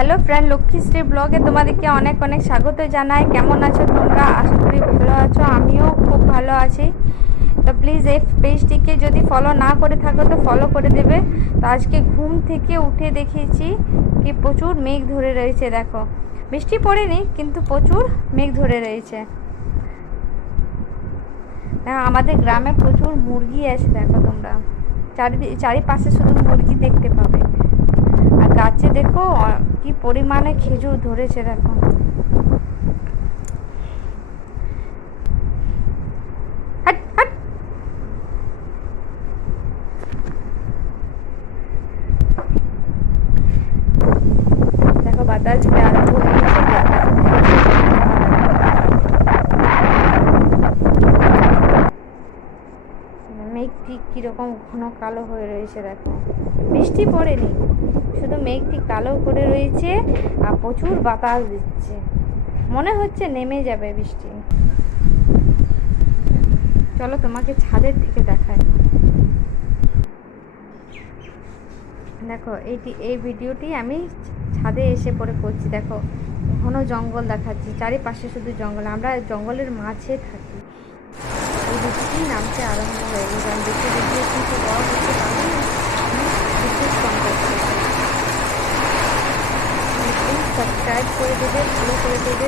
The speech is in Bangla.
হ্যালো ফ্রেন্ড, লক্ষ্মীশ্রী ব্লগে তোমাদেরকে অনেক অনেক স্বাগত জানাই। কেমন আছো তোমরা? আশা করি ভালো আছো। আমিও খুব ভালো আছি। তো প্লিজ এই পেজটিকে যদি ফলো না করে থাকো তো ফলো করে দেবে। তো আজকে ঘুম থেকে উঠে দেখেছি কি প্রচুর মেঘ ধরে রয়েছে। দেখো, বৃষ্টি পড়েনি কিন্তু প্রচুর মেঘ ধরে রয়েছে। আমাদের গ্রামে প্রচুর মুরগি আছে। দেখো তোমরা, চারিপাশে শুধু মুরগি দেখতে পাবে। আর গাছে দেখো কি পরিমাণে খেজুর ধরেছে। দেখো, হাট হাট। দেখো বাতাস আরম্ভ হয়ে গেছে। মেঘটি কিরকম ঘন কালো হয়ে রয়েছে। দেখো, বৃষ্টি পড়েনি, শুধু মেঘটি কালো করে রয়েছে আর প্রচুর বাতাস দিচ্ছে। মনে হচ্ছে নেমে যাবে বৃষ্টি। চলো তোমাকে ছাদের থেকে দেখাই। দেখো, এই ভিডিওটি আমি ছাদে এসে পরে করছি। দেখো, ঘন জঙ্গল দেখাচ্ছি, চারিপাশে শুধু জঙ্গল। আমরা জঙ্গলের মাঝে থাকি। এই বৃষ্টি নামতে আরম্ভ হয়ে গেছে। আমি দেখতে দেখতে কিন্তু বড় করতে পারবো না। বিশেষ কম করতে সাবস্ক্রাইব করে দেবে, ফলো করে দেবে।